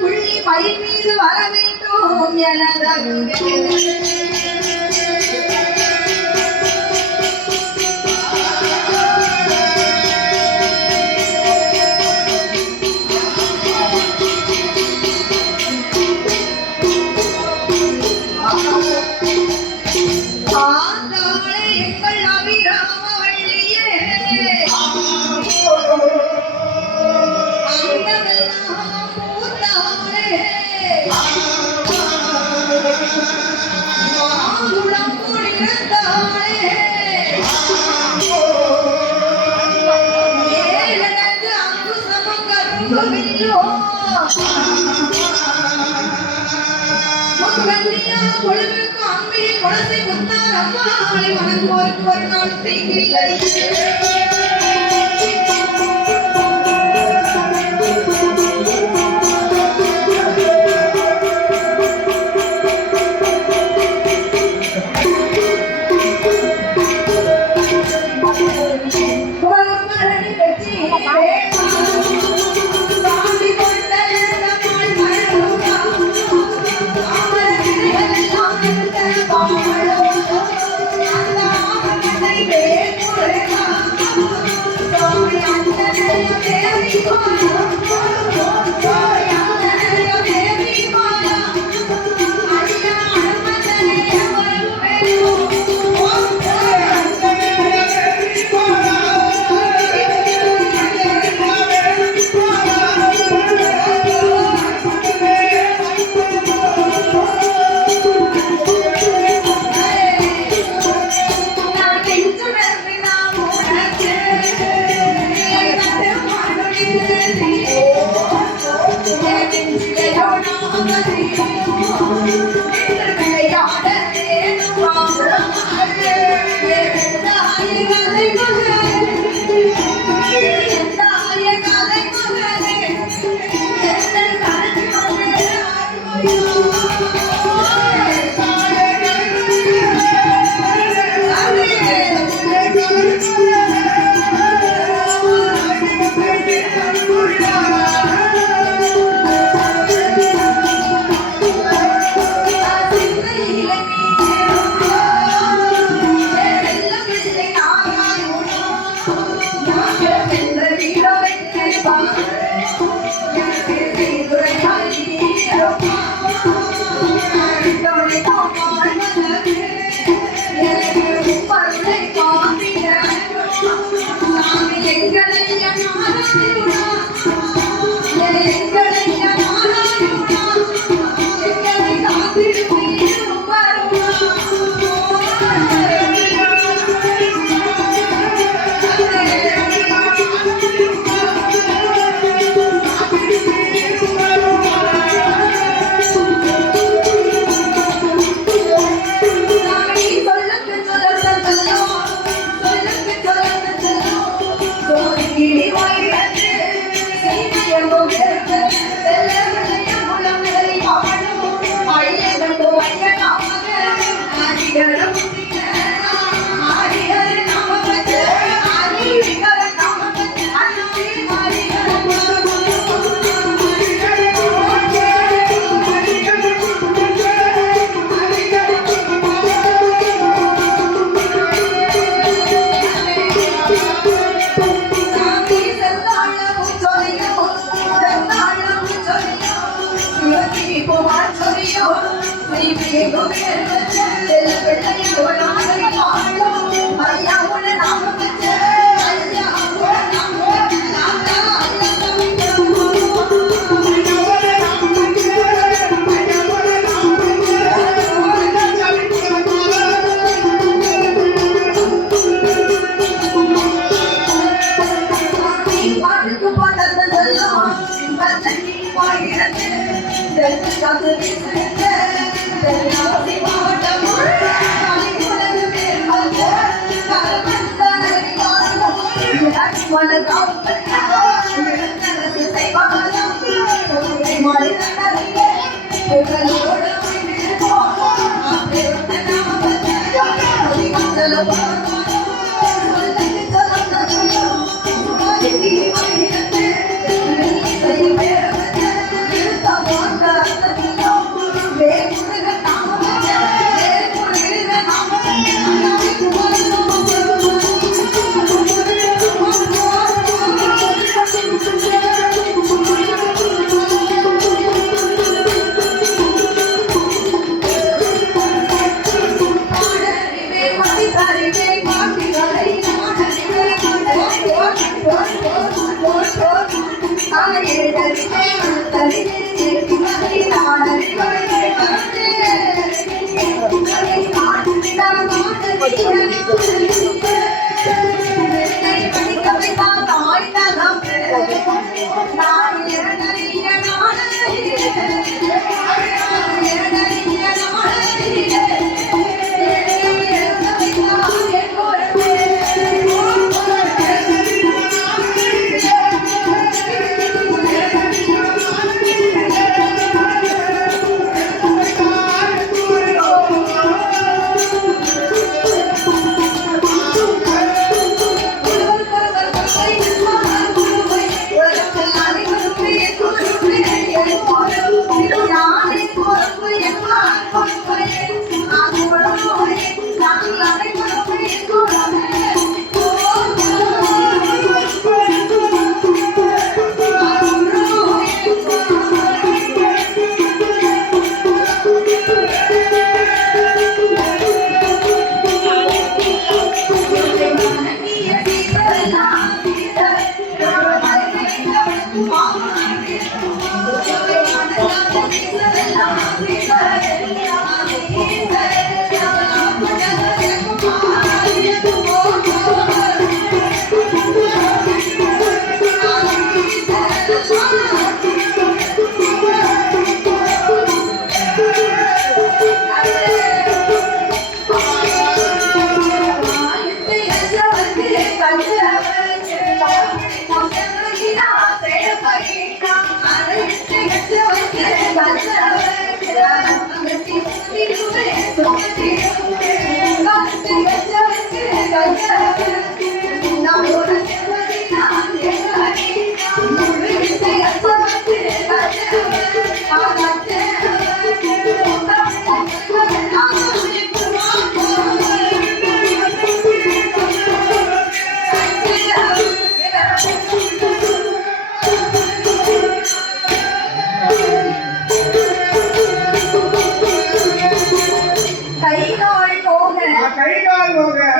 புள்ளி மயில் மீது வர வேண்டும் எனது ஒரு நாள் செய்தில்லை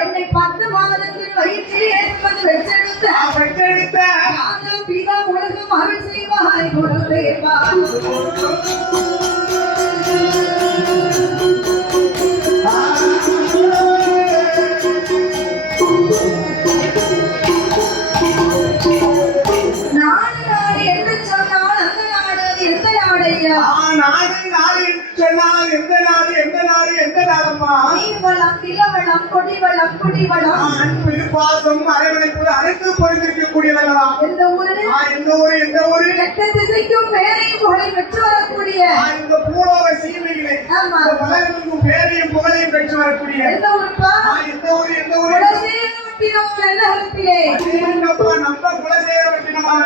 என்னை 10 மாதத்தில் வயிற்றிலே பெற்றெடுத்த பிதா உலகம் அருள் செய்வாய் குருதேவா. நாடு என்று சொன்னால் அந்த நாடு எந்த நாடையா? நீர்வளம், நிலவளம், கொடிவளம், குடிவளம், அன்பு, பாசம், அரவணைப்பு அனைத்து பொருந்திருக்கக்கூடியதல்லவா எந்த ஊரு? எட்டு திசைக்கும் பேரையும் புகழையும் பெற்று வரக்கூடிய இந்த பூலோக சீமைகளை உலகத்துக்கும் பேரையும் புகழையும் பெற்று வரக்கூடிய எந்த ஊருப்பா? எந்த ஊரு? நம்ம குலசேகரவட்டினமான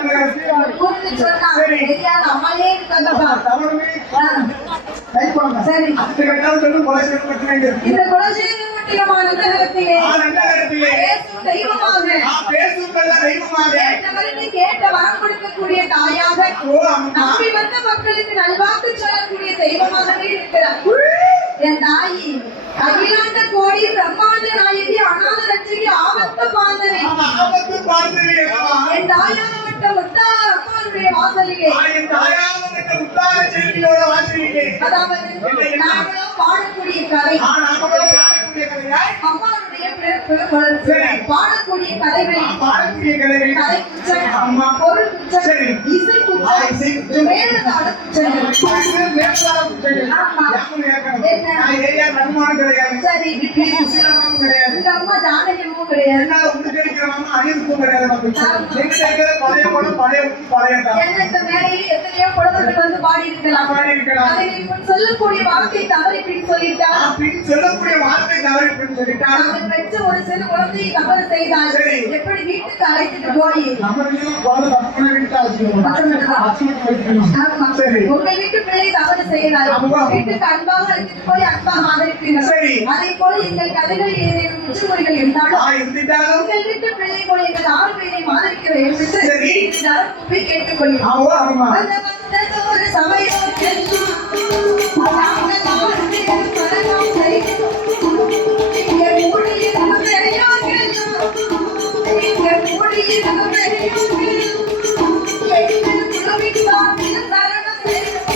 சரி, இந்த குலசேகரவட்டினமான நகரத்திலே கேட்ட வரம் கொடுக்கக்கூடிய தாயாக நம்பி வந்த மக்களுக்கு நல்வாக்கு சொல்லக்கூடிய தெய்வமாகவே இருக்கிறார். என் தாயி அகிலாண்ட கோடி பிரம்மாண்ட நாயகி அநாத ரட்சகி ஆபத்த பாந்தவி ஆபத்து பார்த்தது என் தாயாகப்பட்ட முத்தார் அம்மாளுடைய வாசலிலே என் தாயாகப்பட்ட முத்தார செல்வியோட வாசலிலே அதாவது நாங்களும் பாடக்கூடிய கதை நாமளோ பாடக்கூடிய கதையாய் அம்மாளுடைய பிறப்பு வளர்ச்சி பாடக்கூடிய கதைகள் பாடக்கூடிய கதைகள் கதை குச்சம் ஆமா. பொருள் குச்சம் சரி. இசை இசை குச்சம் குச்சம். மேலதாள குச்சங்கள் வேட்பாளர் குச்சங்கள். ஆமா. யாரும் கேட்கணும். என்ன? நான் ஏரியா ரகுமானும் கிடையாது. சரி பி. சுசீலாமாவும் கிடையாது. இந்த அம்மா ஜானகியமும் கிடையாது என்னால உடுக்க இருக்கிறவங்க அணிவுக்கும் கிடையாது மக்கள். எங்கிட்ட இருக்கிற பழைய படம், பழைய உடுப்பு, பழைய தான். என்ன இந்த மேடையில் எத்தனையோ புலவர்கள் வந்து பாடி இருக்கலாம் பாடி இருக்கலாம். அதை முன் சொல்லக்கூடிய வார்த்தை தவறி பின் சொல்லிட்டா பின் சொல்லக்கூடிய வார்த்தை தவறி பின் சொல்லிட்டா அவன் பெற்ற ஒரு சிறு குழந்தையை தவறு செய்தால் சரி. எப்படி வீட்டுக்கு அழைத்துட்டு போய் நம்ம வீட்டுக்கு குழந்தை தப்பு பண்ண வீட்டுக்கு அழைச்சிக்கணும். ஆமா. சரி. உங்க வீட்டு பிள்ளை தவறு செய்தால் ஆமா. வீட்டுக்கு அன்பாக அழைத்துட்டு போய் அன்பாக ஆதரிப்பீர்கள் சரி. அதே போல எங்கள் கதைகள் ஏதேனும் முற்றுமுறைகள் இருந்தாலும் இருந்துட்டாலும் உங்கள் வீட்டு பிள்ளை போல எங்கள் 6 பேரை ஆதரிக்க வேண்டும் என்று சரி. தரப்பு கேட்டுக்கொள்கிறோம் ஆமா ஆமா அந்த வந்ததொரு சமயம் நாங்கள் 6 பேரும் மரணம் செய்தோம். எங்கள் ஊழியர்கள் பெரியோர்கள் எங்கள் ஊழியர்கள் பெரியோர்கள் எங்கள் குழுவின் சரணம் செய்தோம்.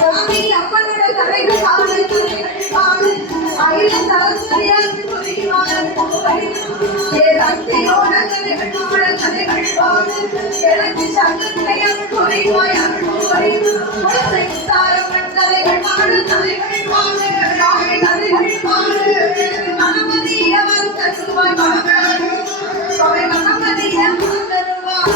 சாமி அம்மனோட கதைகள் பாடு அகில சரஸ்வதியால் புரிவார் ஏ சக்தியோட கதைகள் பாடு எனக்கு சங்கத்தையும் புரிவாய் குலசை தாரமன் கதைகள் பாடு கதைகள் பாடு ராகி கதைகள் பாடு மனமதியவன் தருவாய் மனமேடு சபை மனமதியவன் தருவாய்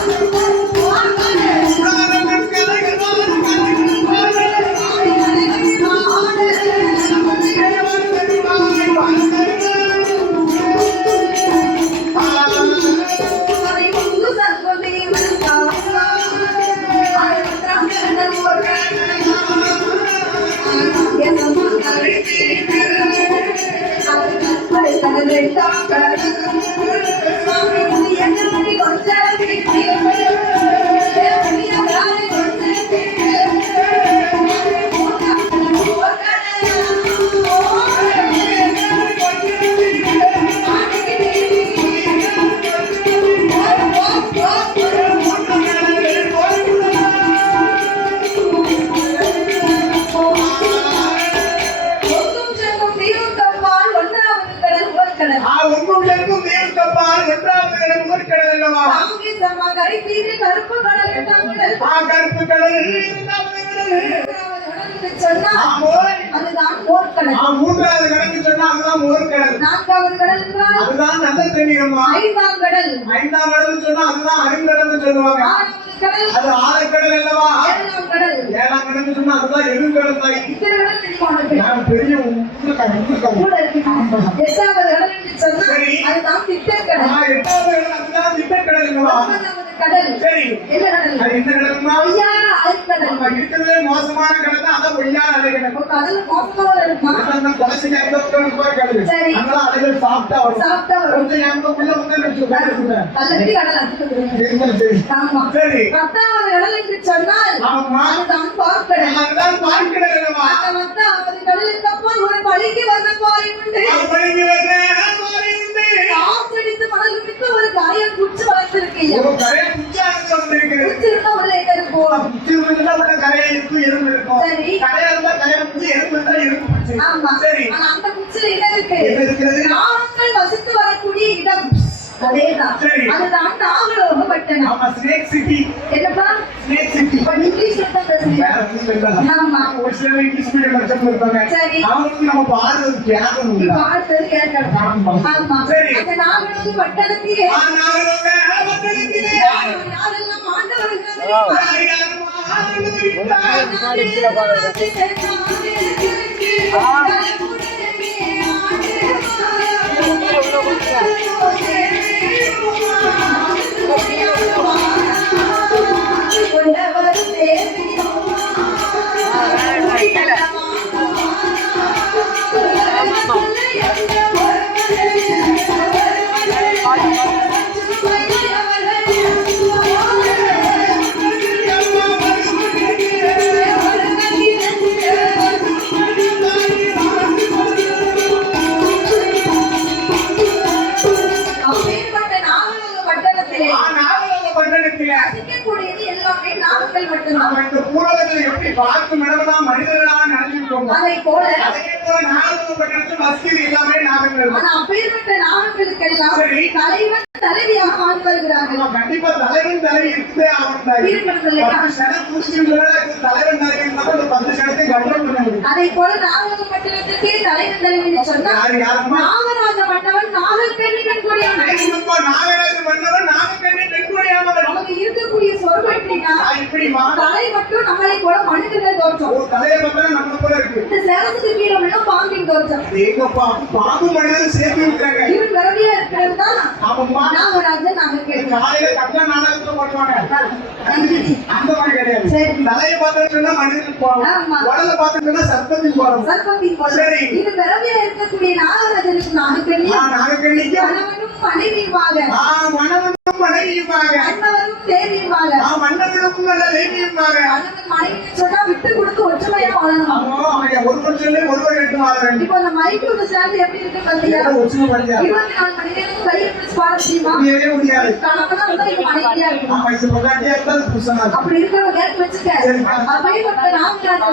கருப்பு கடல் கருப்பு கடல் சொன்னா அதுதான் போர்க்கடல். மூன்றாவது கடலுக்கு சொன்னா அதுதான் மோர்க்கடல். 4வது கடல் என்றால் அதுதான் நல்ல தண்ணீரம்மா. 5ஆம் கடல். 5ஆம் கடல் சொன்னா அதுதான் அருங்கடல்னு சொல்லுவாங்க. 6வது கடல் அது ஆழக்கடல் அல்லவா? 7ஆம் கடல். 7ஆம் கடல் சொன்னா அதுதான் எருங்கடல் தான். இத்தனை கடல் தெரியுமா உனக்கு? நான் பெரிய கூட இருக்கு. 8வது கடல் என்று சொன்னா சரி. அதுதான் திட்டக்கடல். 8வது கடல் அதுதான் திட்டக்கடல் அல்லவா? 9வது கடல் சரி. என்ன கடல்? அது என்ன கடல்மா? பொய்யார அலைக்கடல். நம்ம இருக்கிறதுலே மோசமான கடல் தான் அதான் பொய்யார அலைக்கடல். ஒரு கடல் மோசமாக இருக்குமா? அந்த குலசைக்கு அந்த பக்கம் போய் கடல். சரி. அங்கெல்லாம் அலைகள் சாப்பிட்டா வரும். சாப்பிட்டா வரும். கொஞ்சம் ஞாபகத்துக்குள்ள வந்து வச்சுக்கோங்க. கல்லடி கடல் அதுக்கு சரி. ஆமா. சரி. 10வது கடல் என்று சொன்னால் ஆமா. அதுதான் பார்க்கடல். அதுதான் பார்க்கடல் அல்லவா? அந்த 10வது கடலுக்கு அப்புறம் ஒரு பழிக்கு வந்த பாறை உண்டு. பழகி வர்ற மாறி உண்டு. ஆச்சரித்து மணல் மிக்க ஒரு காயம் குச்சி வளர்த்திருக்கீங்க. ஒரு கரை குச்சானது வந்திருக்கிறது. குச்சி இருந்தா உள்ள என்ன இருக்கும்? குச்சி இருந்தா உள்ள கரையா இருக்கும், எறும்பு இருக்கும். சரி. கரையா இருந்தா கரையா குச்சி, எறும்பு இருந்தா எறும்பு குச்சி. ஆமா. சரி. ஆனா அந்த குச்சில என்ன இருக்கு? என்ன இருக்கிறது? நாகங்கள் வசித்து வரக்கூடிய இடம். அதேதான். சரி. அதுதான் நாகலோக பட்டணம். ஆமா, ஸ்னேக் சிட்டி. என்னப்பா? Snake city. இப்ப இங்கிலீஷ்ல தான் பேசுறீங்க. வேற ஒண்ணும் இல்ல. ஆமா. ஒரு சிலர் இங்கிலீஷ் மீடியம் படிச்சவங்க இருப்பாங்க. சரி. அவங்களுக்கு நம்ம பாடுறது கேட்கணும் இல்ல. இப்ப ஆட்கள் கேட்கணும். ஆமா. ஆமா. சரி. அந்த நாகலோக பட்டணத்திலே நாகலோக பட்டணத்திலே யாரெல்லாம் ஆண்டவர்கள் யாரும் கொண்டவர் பார்க்கும் இடமெல்லாம் மனிதர்களாக நினைச்சிருக்கோம். அதை போல அதே போல நாகப்பட்டினத்து மஸ்ஜித் எல்லாமே நாகங்கள். ஆனா அப்பேற்பட்ட நாகங்களுக்கெல்லாம் சரி. தலைவன் தலைவியாக ஆண்டு வருகிறார்கள். கண்டிப்பா தலைவன் தலைவி இருக்குதே ஆகணும். இருக்கிறது இல்லையா? 10 சனம் குடிச்சிருந்தா தலைவன் தலைவி இருந்தா அந்த 10 சனத்தை கண்ட்ரோல் பண்ண முடியும். அதை போல நாகப்பட்டினத்துக்கே தலைவன் தலைவின்னு சொன்னா யாருமா நாகராஜ மன்னவன் நாகக்கண்ணி பெண்கொடியானவன். நாகராஜ மன்னவன் நாகக்கண்ணி பெண்கொடியானவன். அவங்க இருக்கக்கூடிய சொர்க்கம் எப்படின்னா இப்படிமா தலை மட்டும் நம்மளை போல மனிதர்கள் தோற்றம். ஒரு தலையை பார்த்தா நம்ம போல இருக்கு. இந்த சேலத்துக்கு கீழே உள்ள பாம்பின் தோற்றம். ஏங்கப்பா பாம்பு மனிதர் சேர்த்து விட்டாங்க. இரு பிறவியா இருக்கிறது தான் ஆமாம்மா. நாகராஜன் நாகக்கண்ணி. காலையில கண்ணா நாடகத்துல போடுவாங்க. அந்த மாதிரி கிடையாது. சரி. தலையை பார்த்தோம்னா மனிதனுக்கு போறோம். ஆமா. உடலை பார்த்தோம்னா சர்ப்பத்துக்கு போறோம். சர்ப்பத்தின் போல. சரி. இரு பிறவியா இருக்கக்கூடிய நாகராஜனுக்கு நாகக்கண்ணி நாகக்கண்ணிக்கு கணவனும் மனைவியுமாக மணவனும் மனைவியுமாக மன்னவரும் தேவியுமாக மன்னவனுக்கும் நல்ல தேவியுமாக கணவன் மனைவி சொன்னா விட்டு கொடுத்து ஒற்றுமையா வாழணும். ஒருவர் சொல்லி ஒருவர் எடுத்து வாழ வேண்டும். இப்போ அந்த மைக்கோட சேர்ந்து எப்படி இருக்கு பாத்தியா? 24 மணி நேரம் கையை பிடிச்சு பாட முடியுமா? முடியாது. கணவனா இருந்தா இப்ப மனைவியா இருக்கணும். அப்படி இருக்கிறவங்க கேட்டு வச்சுக்க. அப்படியே பட்ட நாகராஜன்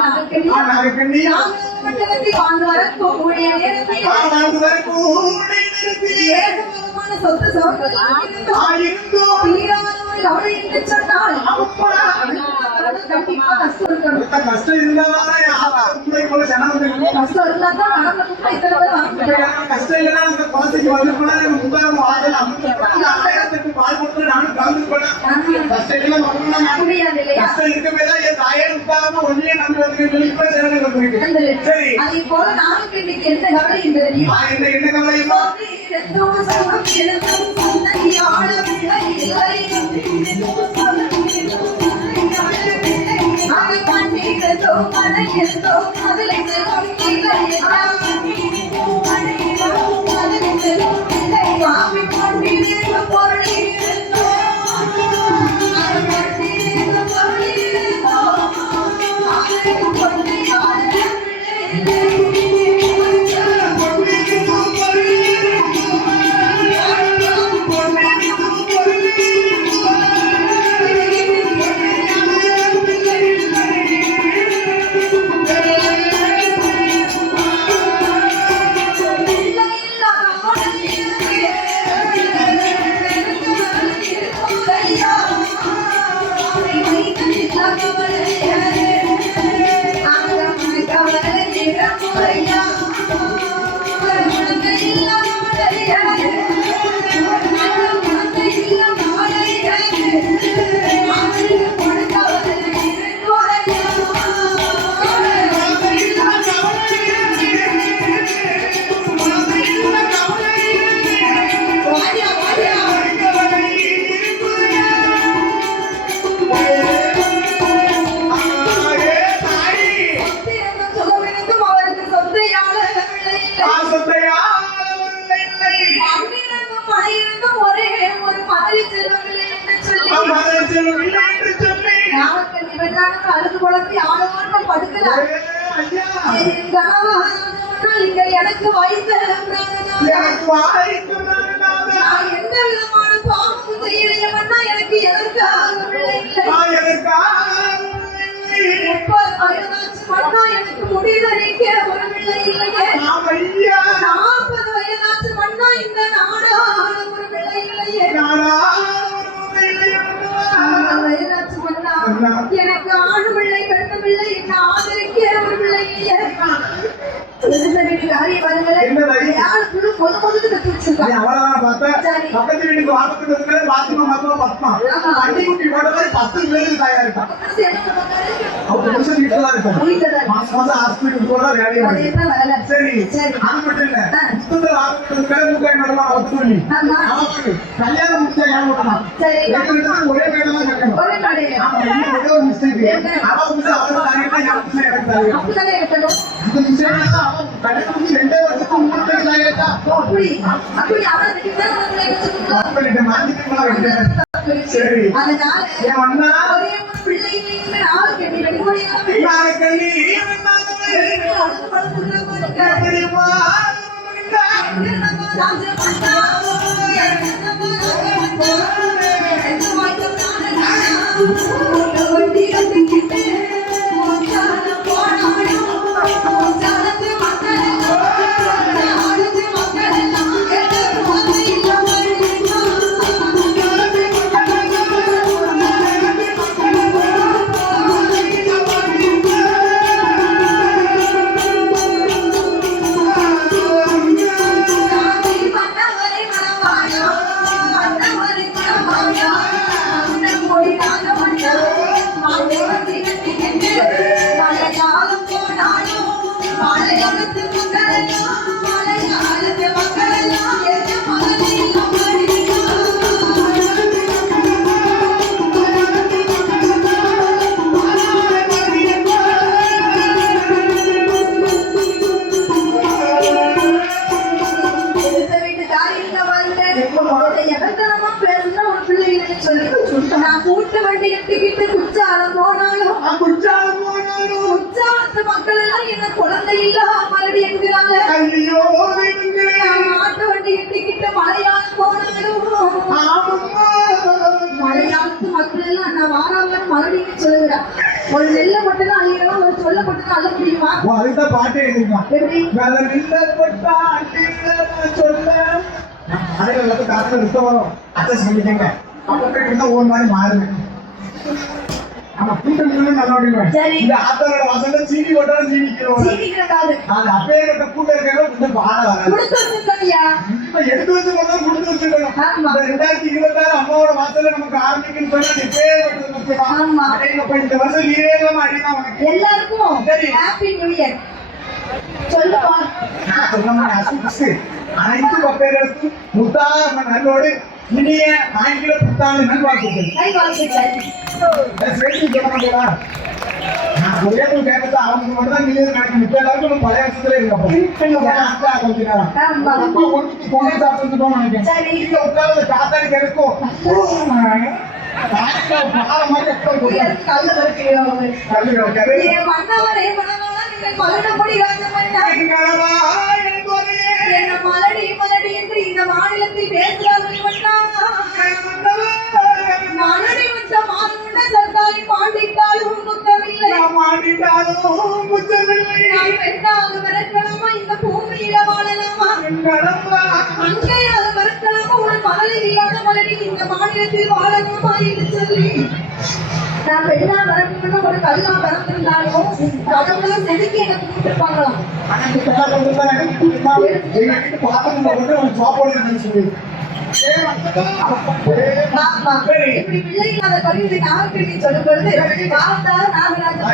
நாகக்கண்ணி நாகப்பட்டினத்தை வாழ்ந்து வரக்கூடிய நேரத்தில் ஏகமான சொத்து சோதனை தீராத ஒரு கவலை என்று சொன்னால் கண்டிப்பா கஷ்டம் இருக்கணும். கஷ்டம் இருந்தாதான் கஷ்டம் இருந்தா தான் நடந்த இத்தனை பேர் வாங்க. கஷ்டம் இல்லைன்னா அந்த குழந்தைக்கு வந்து முந்தாரம் வாசல் ஆயிரத்துக்கு பால் கொடுத்து நானும் கலந்து போனேன். கஷ்டம் இல்லை முடியாது இல்லையா? கஷ்டம் இருக்கவே தான் என் தாயே முத்தாரமா ஒன்றையே நம்பி வந்து சரி. அதை போல நாகக்கண்ணிக்கு எந்த கவலை என்பது தெரியுமா? என்ன கவலையுமா அழுது குழந்தை ஆழமாக படுக்கிறார். இங்க எனக்கு வைத்த நான் எந்த விதமான பாவமும் செய்யலையவன்னா எனக்கு எதற்காக பிள்ளை இல்லை. 30 வயதாச்சு மண்ணா எனக்கு முடிதறிக்க ஒரு பிள்ளை இல்லையே. 40 வயதாச்சு மண்ணா இந்த நாடான ஒரு பிள்ளை இல்லையே. வயதாச்சு மண்ணா எனக்கு ஆணு பிள்ளை பெண்ணு பிள்ளை என்ன ஆதரிக்க ஒரு பிள்ளை இல்லையே. பக்கத்து வீட்டுக்கு வாசத்துக்கு பாத்ரூம் மாத்திரம் பத்மா அண்டி குட்டி போட்ட மாதிரி 10 பேருக்கு தயாரா இருக்கான். அவங்க புருஷன் வீட்டுல தான் இருக்காங்க. மாசம் மாசம் ஹாஸ்பிட்டல் போறதா வேலையா. சரி அது மட்டும் இல்ல புத்தகத்துல ஆரம்பிக்கிறதுக்காக முக்காய் நடலாம் அவத்துணி அவருக்கு கல்யாணம் முடிச்சா ஏன் விடலாம். ஒரே பேர் தான் கட்டணும். ஒரே ஒரு மிஸ்டேக் அவன் புதுசு அவரும் தாங்கிட்டா என் புதுசு எனக்கு தாங்க. அந்த மிஸ்டேக் அவன் கல்யாணம் முடிச்சு 2 வருஷத்துக்கு 3 பேர் தாங்கிட்டா சரி அண்ணா ஒரே ஒரு பிள்ளை வண்டி கட்டிக்கிட்டு குச்சாலம் போனாலும் குற்றாலம் போனாலும் குச்சாலத்து மக்கள் எல்லாம் என்ன குழந்தை இல்ல மறுபடி என்கிறாங்க. ஐயோ தெய்வங்களே. மாட்டு வண்டி கட்டிக்கிட்டு மலையாளம் போனாலும் ஆமம்மா. மலையாளத்து மக்கள் எல்லாம் நான் வாராமன்னு மறுபடியும் சொல்லுகிறான். ஒரு நெல்லை மட்டும் தான் அழியணும், ஒரு சொல்ல மட்டும் தான் அள்ள முடியுமா? அதுதான் பாட்டே எழுதிருக்கான். எப்படி? வேலை நில்லப்பட்ட ஆண்டில சொல்ல அதில் எல்லாத்துக்கும் காத்துல நிறுத்த வரும். அட்ஜஸ்ட் பண்ணிக்கங்க. அப்போ இருந்தா ஒரு மாதிரி மாறுது. ஆமா, கூட்டம் நல்லா ஓடிடுவேன். சரி. இந்த ஆத்தோட வாசல்ல சீனி போட்டாலும் சீனிக்கிறோம். சீனிக்கிறக்காது. அது அப்பயே கிட்ட கூட்டம் இருக்கிறவங்க கொஞ்சம் பாட வராது. கொடுத்து வச்சிருக்கோம்யா. இப்ப எடுத்து வச்சு கொண்டு வந்து கொடுத்து வச்சிருக்கணும். ஆமா. இந்த 2026 அம்மாவோட வாசல்ல நமக்கு ஆரம்பிக்குன்னு சொன்னா இப்பயே விட்டு முக்கியமா. ஆமா. இப்ப இந்த வருஷம் லீவே இல்லாம அடிதான் உனக்கு. எல்லாருக்கும் சரி. ஹாப்பி நியூ இயர் சொல்லுப்பா. நான் சொன்ன அனைத்து பக்தர்களுக்கும் முத்தான நல்வோடு இனிய ஆங்கில புத்தாண்டு நல்வாழ்த்துக்கள். கை வாழ்த்துக்கள். நான் ஒரே ஒரு கேட்டது அவங்க மட்டும் தான் நிலையில் நடக்கும். இப்ப எல்லாருக்கும் நம்ம பழைய வருஷத்துல இருக்கப்போ கொஞ்ச நேரம் ஆமா. அப்பா ஒன்றுக்கு கொண்டே சாப்பிட்டுட்டோம் நினைக்கிறேன். சரி. இங்க உட்கார்ந்து காத்தாடி கிடைக்கும் பாலம் மாதிரி உயர்த்து கல்லு வருகிறீங்க. கல்லு கிடைக்காது. என் மன்னவரே மன்னவனா நீங்கள் மலரமுடி ராஜமன்னா என்ன மலடி மலடி என்று இந்த மாநிலத்தில் பேசுகிறார்கள் மன்னா. மலடி மற்ற மாறுமுன்ன சர்க்காரி பாண்டிட்டாலும் முத்தமில்லை. நான் பெண்ணாக மறக்கலாமா இந்த பூமியில வாழலாமா? அங்கேயாக மறக்கலாமா உன் மலரில் இல்லாத மலடி இந்த மாநிலத்தில் வாழலாமா என்று சொல்லி நான் பெண்ணா மறக்கணும்னா ஒரு கல்லா மறந்திருந்தாலும் கடவுளும் செதுக்கி எனக்கு கூப்பிட்டுருப்பாங்களாம். ஆமா. இப்படி பிள்ளை இல்லாத கருவியை நாவுக்கு நீ சொல்லும் பொழுது வாழ்ந்தார் நாகராஜன்.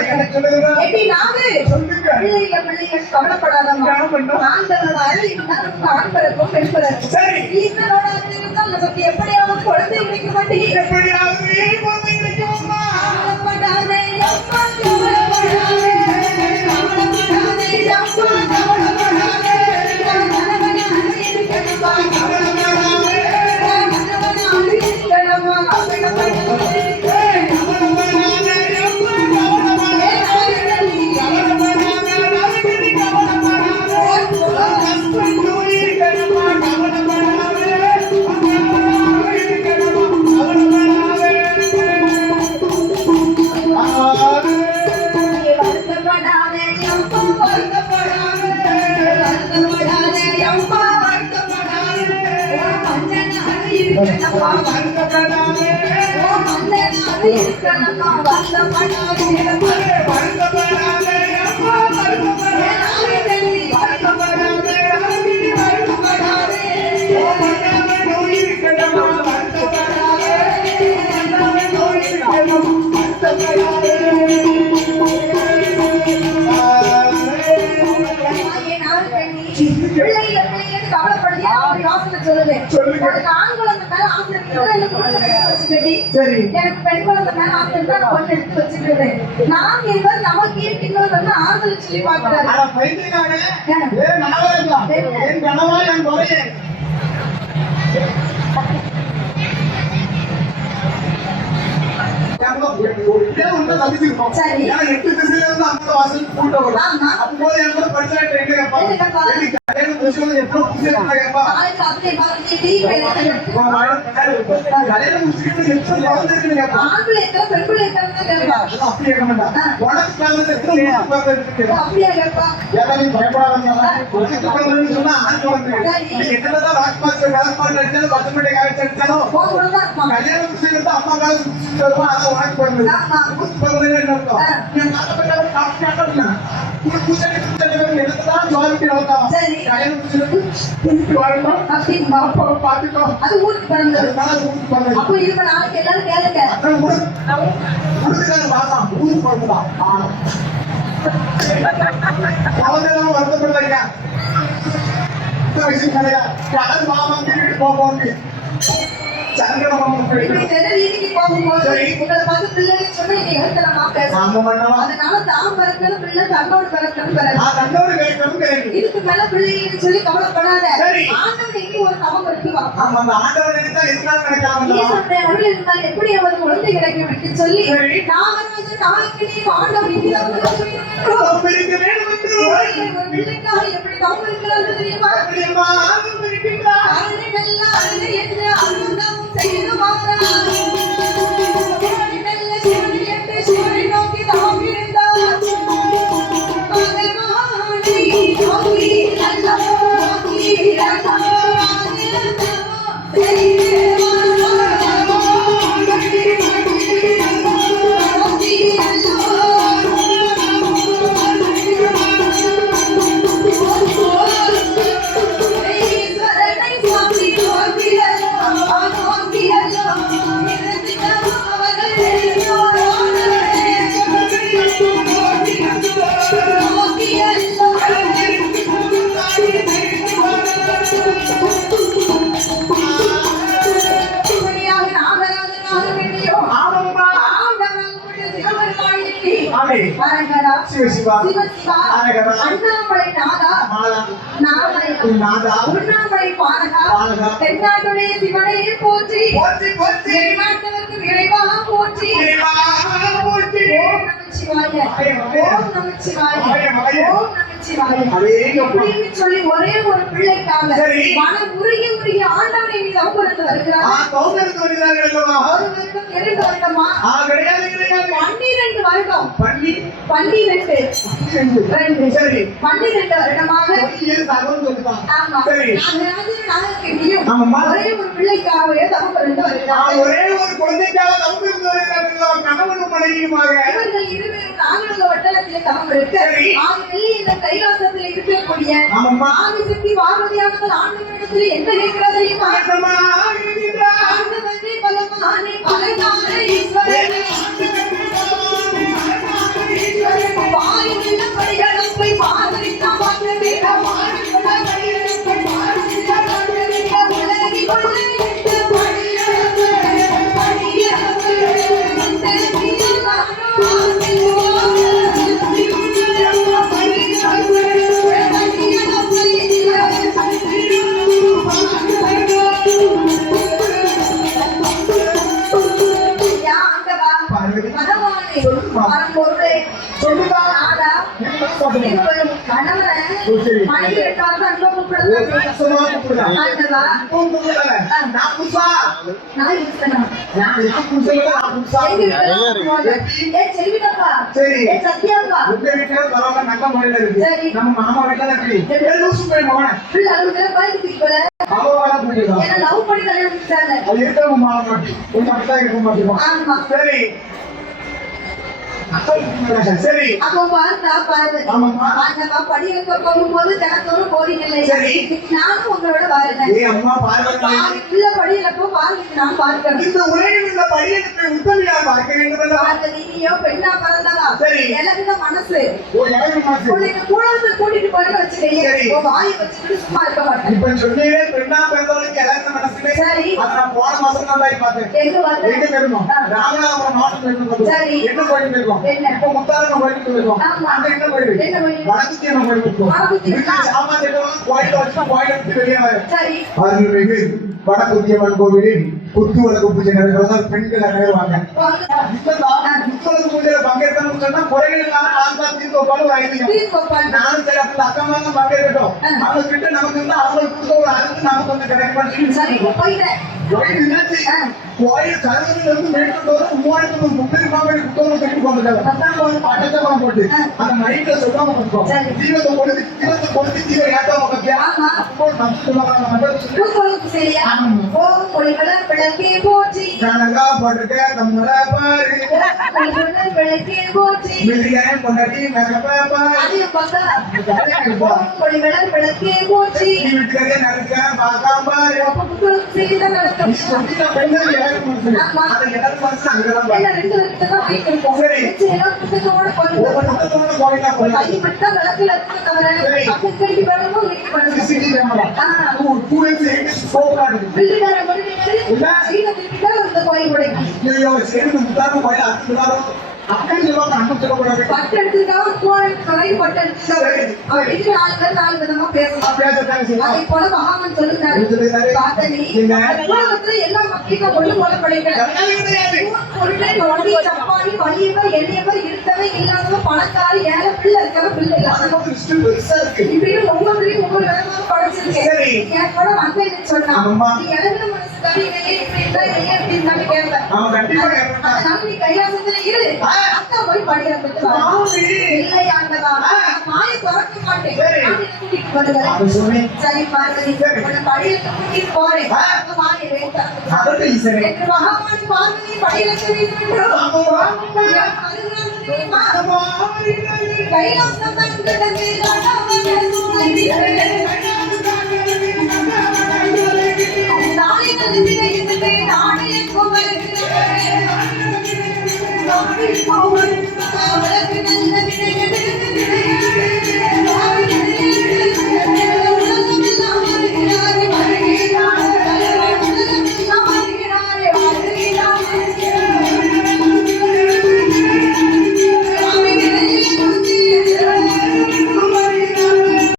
எப்படி நாகு? பிள்ளைகள் கவலைப்படாதம்மா. ஆண்டவனோட அருள் இருந்தால் நமக்கு ஆண் பிறக்கும் பெண் பிறக்கும். ஈஸ்வரோட அருள் இருந்தால் நமக்கு எப்படியாவது குழந்தை கிடைக்க மாட்டேங்குது. கவலைப்படாதே அம்மா, கவலைப்படாதே, கவலைப்படாதே அம்மா, கவலைப்படாதே. கவலைப்படாதே இருக்கணுமா? கவலைப்படாதே. கவலைப்படாதே இருக்கணுமா? கவலைப்படாதே. எனக்கு பெண் குழந்தை மேல ஆசை இருந்தா நான் ஒண்ணு எடுத்து வச்சுக்கிறேன். நாம் என்பது நமக்கு இன்னொரு வந்து ஆறுதல் சொல்லி பார்க்கிறாரு. சரி. 8 திசையில இருந்து அந்த வாசல் கூட்டம் வரும். அப்போது எனக்கு படிச்சா ட்ரெயின்ல எப்போ புரியுதுப்பா. நாளைக்கு அப்படியே பாருங்க டீ பேசுறது. ஆண்கள் எத்தனை பெண்கள் எத்தனை கேட்பா. அப்படியே கேட்க மாட்டான். உனக்கு காலத்துல எத்தனை அப்படியே கேட்பா. ஏதாவது பயப்படாதீங்க. சொன்னா ஆண் குழந்தை என்னதான் ராஜ்மாஸ்டர் வேலைப்பாடு அடிச்சாலும் 10 மணி காய்ச்சி அடிச்சாலும் கல்யாணம் செய்யறது அம்மா காலம் அதை உனக்கு பிறந்தது. என்ன அர்த்தம்? அது ஊருக்கு பிறந்தது. அப்போ இருக்க நாளைக்கு எல்லாரும் கேளுங்க. வருத்தப்படுறீங்க மாமா வீட்டுக்கு போக சங்கரமா இப்படி தெரு வீதிக்கு போகும்போது சரி. உங்களை பார்த்து பிள்ளைன்னு சொன்னா நீங்க எழுத்தனமா பேசணும். ஆமா பண்ணவா அதனால தான் பிறக்கணும் பிள்ளை தன்னோடு பிறக்கணும் பிறகு நான் தன்னோடு கேட்கணும் கேள்வி இதுக்கு மேல பிள்ளைன்னு சொல்லி கவலைப்படாத. சரி. ஆண்டவன் எங்கே ஒரு தவம் இருக்குவா. ஆமா அந்த ஆண்டவர் நினைத்தா எதுனாலும் நினைக்காம ஈசனுடைய அருள் இருந்தால் எப்படி அவருக்கு குழந்தை கிடைக்கும் என்று சொல்லி சரி. நாகராஜன் நாயக்கினி ஆண்டவன் இருக்கிறார். இருக்க வேண்டும் என்று ஒரு பிள்ளைக்காக எப்படி தவம் இருக்கிறார்கள் தெரியுமா? அப்படியம்மா ஆகும் இருக்கின்றார் அருளிமெல்லாம் அருளை என்று அருந்தம் செய்து மாறார். சிவனிமெல்ல சிவனை என்று சிவனை நோக்கி தவம் இருந்தார். பகவானை நோக்கி அல்லா நோக்கி அல்லா அரகரா சிவசிவா சிவசிவா அரகரா அண்ணாமலை நாதா நாராயண நாதா உண்ணாமலை பாலகா பாலகா தென்னாட்டுடைய சிவனே போற்றி போற்றி போற்றி வெளிநாட்டவருக்கு இறைவா போற்றி இறைவா போற்றி ஓம் நமச்சிவாய ஓம் நமச்சிவாய ஓம் நமச்சிவாய அடேங்கப்பா. இப்படின்னு சொல்லி ஒரே ஒரு பிள்ளைக்காக சரி. மனம் உருகி உருகி ஆண்டவனை மீது அவப்பட்டு வருகிறார். தோங்கருக்கு வருகிறார்கள் அல்லவா ஒரு வருடம் 2 வருடமா கிடையாது கிடையாது 12 வருடம் பண்ணி 12 2 சரி 12 வருடமாக பொய்யில் தகவல் சொல்லுதான் ஆமா சரி நாகராஜன் நாகக்கினியும் ஆமாம்மா. ஒரே ஒரு பிள்ளைக்காகவே தவப்பட்டு வருகிறார். ஒரே ஒரு குழந்தைக்காக தவிர்த்து வருகிறார்கள் கணவனும் மனைவியுமாக இவர்கள் இருவரும் நாகலோக வட்டத்திலே தவம் இருக்க சரி. 6 வெள்ளி இந்த கைலாசத்தில் இருக்கக்கூடிய ஆமாம்மா. ஆதிசக்தி பார்வதியானவர் ஆண்டவனிடத்தில் என்ன கேட்கிறார் தெரியுமா? ஆண்டவா, இருக்கிறார். ஆண்டவனே பலமானே பலனான ஈஸ்வரனே வாயுள்ள படிகளப்பை பார்வதித்தா பார்க்க வேண்டாம். வாயுள்ள படிகளப்பை பார்வதித்தா பார்க்க வேண்டாம். உலகி கொள்ள இந்த படிகளப்பு படிகளப்பு பார்வதி, பகவானே சொல்லுமா. பரம்பொருளே சொல்லுதா. நாதா என்ன சொல்லுங்க. இப்ப கணவன் சரி. மனைவி ரெண்டாவது அன்பா கூப்பிடுறது கஷ்டமா கூப்பிடுதான். ஆண்டவா இப்போ கூப்பிடல. நான் புதுசா. நான் இருக்கணும் நான் எப்ப புதுசா இல்ல, நான் புதுசா. சரி. உங்க வீட்டுல பரவாயில்ல, நல்ல முறையில இருக்கு. சரி. நம்ம மாமா வீட்டுல தான் இருக்கு. லூசு போய் மகனே. மாமாவால கூப்பிடுதான். அது இருக்கவங்க மாமா மாட்டி. கொஞ்சம் அப்படித்தான் இருக்க மாட்டோம். ஆமா. சரி. சரி. ஆமாம்மா. போகும்போது தினத்தோறும் போறீங்களே சரி. நானும் உங்களோட வரேன். ஏய் அம்மா பார்வதி, பிள்ளை படியிலப்போ பார்வதி நான் பார்க்கணும். இந்த உலகில் உள்ள படியெடுத்து உத்தமியா பார்க்க வேண்டும் அல்லவா? பார்வதி நீயோ பெண்ணா பிறந்தவா சரி. எனக்கு தான் மனசு ஓ எனக்கு மாசு. உன்னை கூடாது கூட்டிட்டு போறேன்னு வச்சுக்கீங்க சரி. வாயை வச்சுட்டு சும்மா இருக்க மாட்டேன். இப்ப சொன்னீங்க பெண்ணா பிறந்தவளுக்கு எல்லாரும் மனசுமே. சரி. அதை நான் போன மாசம் தான் போய் பார்த்தேன். எங்க பார்த்தேன்? எங்க போயிருக்கோம்? ராமநாதபுரம் மாவட்டம் போயிருக்கோம். சரி. என்ன கோயில் போயிருக்கோம்? என்ன? இப்ப முத்தாரம்மன் கோயிலுக்கு போயிருக்கோம். ஆமா. அங்க என்ன கோயில்? என்ன கோயில்? வடக்குத்தியம்மன் கோயில் போயிருக்கோம். வடக்குத்தியம்மன். வீட்டுல சாமான் எடுத்தவங்க கோயில வச்சு கோயில விட்டு வெளியே வர சரி அருள்மிகு வடக்குத்தியம்மன் கோவிலில் குத்துவிளக்கு பூஜை நடக்கிறதால் பெண்கள் அனைவருவாங்க. இப்பதான் குத்துவிளக்கு பூஜையில பங்கேற்கணும்னு சொன்னா குறைகள் இல்லாம நான் தீர்த்து வைப்பாலும் ஒரு ஐதீகம். நானும் சரி அப்படி அக்கமாக பங்கேற்கட்டும். அவங்க கிட்ட நமக்கு இருந்தா அவங்களுக்கு கொடுத்த ஒரு அறுத்து நமக்கு கொஞ்சம் கிடைக்கும். சரி போயிட்டேன். கோயில் என்னாச்சு? கோயில் கருவறையில இருந்து மேற்கொண்டு வர 3030 ரூபாய் புத்தகம் கட்டி கொண்டுட்டாங்க. பட்டச்சப்பரம் போட்டு அந்த நைட்ல சொல்லாம கொடுத்தோம். சரி. தீபத்தை கொடுத்து தீப ஏத்தாம கட்டியா ஆமா. அப்போ நம்ம சொல்லுவாங்க கூத்தொழுக்கு சரியா? ஆமா. ஓம் பொலிவளர் விளக்கே போற்றி. கனகா போட்டுட்டு கம்மல பாரு பொலிவளர் விளக்கே போற்றி. பிள்ளையாரே பொண்டாட்டி மேகப்பா பாரு அதையும் பார்த்தா ஓம் பொலிவளர் விளக்கே போற்றி. வீட்டுக்காரே நறுக்கா பார்க்காம பாரு. அப்ப புத்தகம் செய்திதான் நடக்கும். நீ சொல்லிட்ட பெண்கள் எனக்கு மனசு. அது எனக்கு மனசு அங்கதான் பாரு. எல்லாம் ரெண்டு பேருக்கு தான் வாங்கி கொடுப்போம். சரி. வச்சு எல்லாம் புத்தகத்தோட கொண்டு ஒரு பக்கத்தோட போயிட்டா போயிடலாம். கை மட்டும் விளக்குல இருக்கு தவிர சரி. பக்கத்துக்கு வரணும் வீட்டுக்கு வரணும். CCTV camera. ஆ. Two X 8 scope card. பில்லுக்காரன் பண்ணிட்டு சீன திருப்பிட்டா அந்த கோயில் உடைக்கும். ஐயோ சரி முத்தாரம் போய் அத்துறாரோ. அப்படின்னு சொல்லுவாங்க அண்ணன் சொல்லக்கூடாது. பட்டு எடுத்துக்காக கோயில் துறை பட்டு எடுத்துக்காக சரி. அப்படின்னு நாலு விதமா பேசலாம். பேசத்தாங்க செய்யலாம். அதை போல மகாமன் சொல்லுகிறாரு. என்ன சொல்லுகிறாரு? பார்த்த நீ என்ன? உலகத்துல எல்லா மக்களுக்கும் ஒண்ணு போல படைக்கிறார். கல்யாணம் கிடையாது. பொருளை நோண்டி சப்பாடி வலியவர் எளியவர் இருந்தவை இல்லாதவர் பணக்காரி ஏழை பிள்ளை இருக்கவ பிள்ளை அது இல்லாதவர் மட்டும் லிஸ்ட் பெருசா இருக்கு. இப்படின்னு ஒவ்வொருத்தரையும் ஒவ்வொரு விதமாக படைச்சிருக்கேன். சரி. என் கூட வந்தேன்னு சொன்னா ஆமா. நீ எழுதுன மனசுக்காரி இதையே இப்படி இருந்தா இதையே இப்படி இருந்தான்னு கேட்பேன். அவன் கண்டிப்பா கேட்பான். அதனால நீ கைலாசத்துல இரு. அத்தா போய் படிக்கிற மாமி. இல்லை ஆண்டவா மாயை திறக்க மாட்டேன். சரி. நான் என்னை கூட்டிட்டு வருவேன். அப்ப சொன்னேன். சரி பார்வதி சரி. உன்னை படியில கூட்டிட்டு போறேன். அந்த மாயை வேண்டாம். அதற்கு ஈசனே. என்று மகாமன் பார்வதி படியில கூட்டிட்டு ஆமா. கைலாசம் தந்ததே நாளை நானே